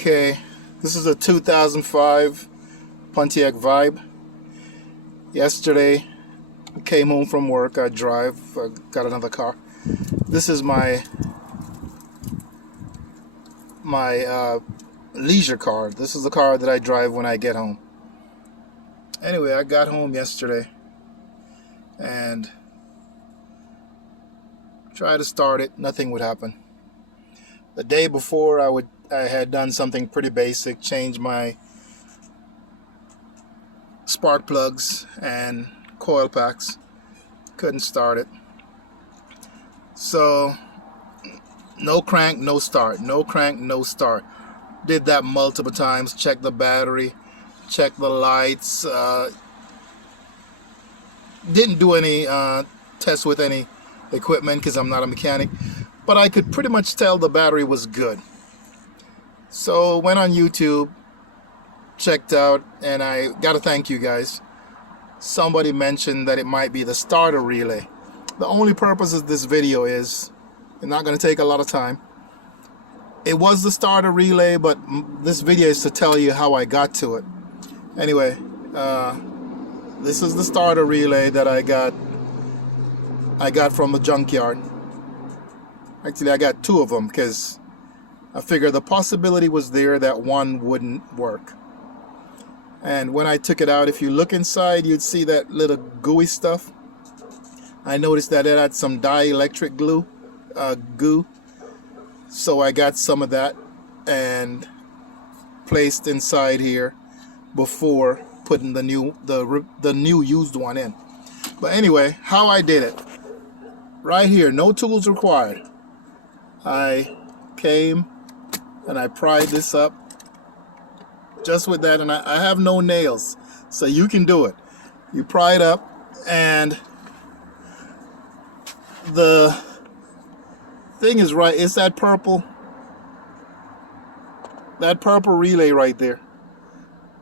Okay, this is a 2005 Pontiac Vibe. Yesterday, I came home from work. I got another car. This is my leisure car. This is the car that I drive when I get home. Anyway, I got home yesterday and tried to start it. Nothing would happen. The day before, I had done something pretty basic, changed my spark plugs and coil packs. Couldn't start it. So no crank, no start. No crank, no start. Did that multiple times. Checked the battery, checked the lights. Didn't do any tests with any equipment because I'm not a mechanic, but I could pretty much tell the battery was good. So went on YouTube, checked out, and I gotta thank you guys. Somebody mentioned that it might be the starter relay. The only purpose of this video is, it's not gonna take a lot of time. It was the starter relay, but this video is to tell you how I got to it. Anyway, this is the starter relay that I got from the junkyard. Actually, I got two of them because I figured the possibility was there that one wouldn't work. And when I took it out, if you look inside, you'd see that little gooey stuff. I noticed that it had some dielectric goo. So I got some of that and placed inside here before putting the new used one in. But anyway, how I did it. Right here, no tools required. I came and I pried this up just with that, and I have no nails, so you can do it. You pry it up, and the thing is right, it's that purple relay right there.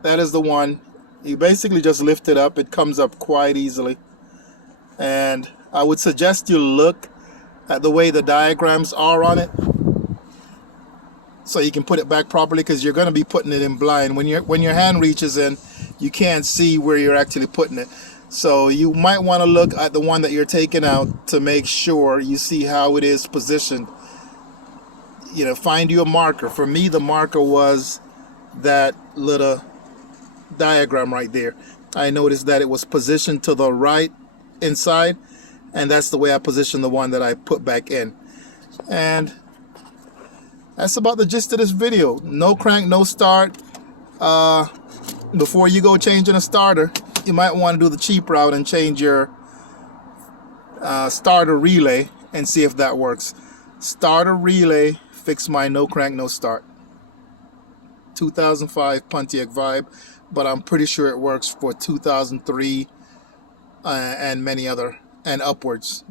That is the one. You basically just lift it up. It comes up quite easily, and I would suggest you look at the way the diagrams are on it so you can put it back properly, because you're going to be putting it in blind. When your hand reaches in, you can't see where you're actually putting it. So you might want to look at the one that you're taking out to make sure you see how it is positioned. You know, find you a marker. For me, the marker was that little diagram right there. I noticed that it was positioned to the right inside, and that's the way I positioned the one that I put back in. And that's about the gist of this video. No crank, no start. Before you go changing a starter, you might want to do the cheap route and change your starter relay and see if that works. Starter relay fixed my no crank, no start. 2005 Pontiac Vibe, but I'm pretty sure it works for 2003 and many other and upwards.